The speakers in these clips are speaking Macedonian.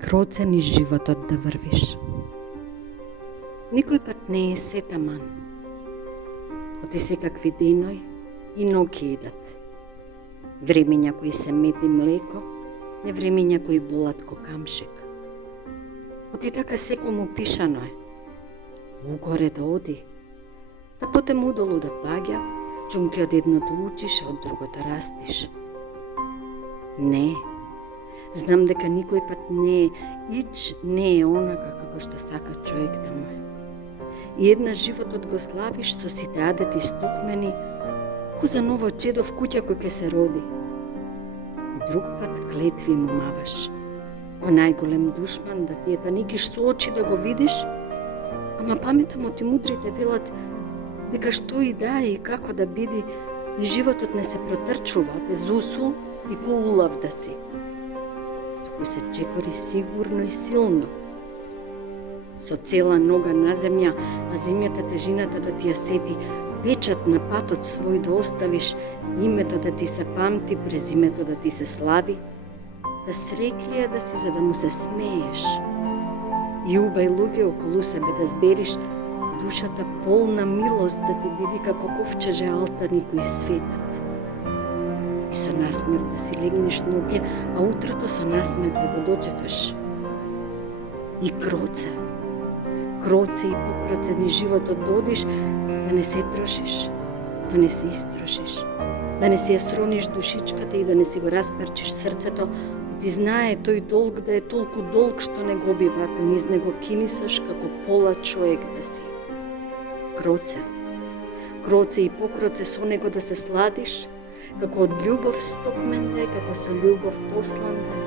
кроце низ животот да врвиш. Никој пат не е се таман. Оти секакви деној и ноќи идат. Времења кои се мед и млеко, не времења кои болат ко камшик. Оти така секому пишано е. Угоре да оди, да потем удолу да паѓа, чумки од едното учиш, од другото растиш. Не, знам дека никој пат не е, ич не е онака како што сака човек да му е. И една животот го славиш со сите адети стокмени, ку за ново чедо в куќа кој ќе се роди. Друг пат клетви му маваш, ко најголем душман да ти е да никиш со очи да го видиш, ама паметамо ти мудрите велат дека што и да е и како да биде, ни животот не се протрчува без усул и ко улав да си. Туку се чекори сигурно и силно. Со цела нога на земја, а земјата тежината да ти ја сети, печат на патот свој да оставиш, името да ти се памти, презимето да ти се слави, да среќлија да си за да му се смееш. И убај луѓе околу себе да збериш, душата полна милост да ти биде како ковчеже алтарни кои светат. И со насмев да си легнеш ноќе, а утрото со насмев да го дочекаш. И кроце и покроце ни животот да одиш, да не се трошиш, да не се истрошиш, да не си ја срониш душичката и да не си го расперчиш срцето, ти знае тој долг да е толку долг што не го бива ако низ него кинисаш како пола човек да си. Кроце и покроце со него да се сладиш, како од љубов стокмен да е, како со љубов послан да е,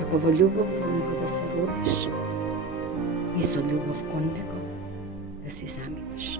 како во љубов во него да се родиш и со љубов кон него да си заминеш.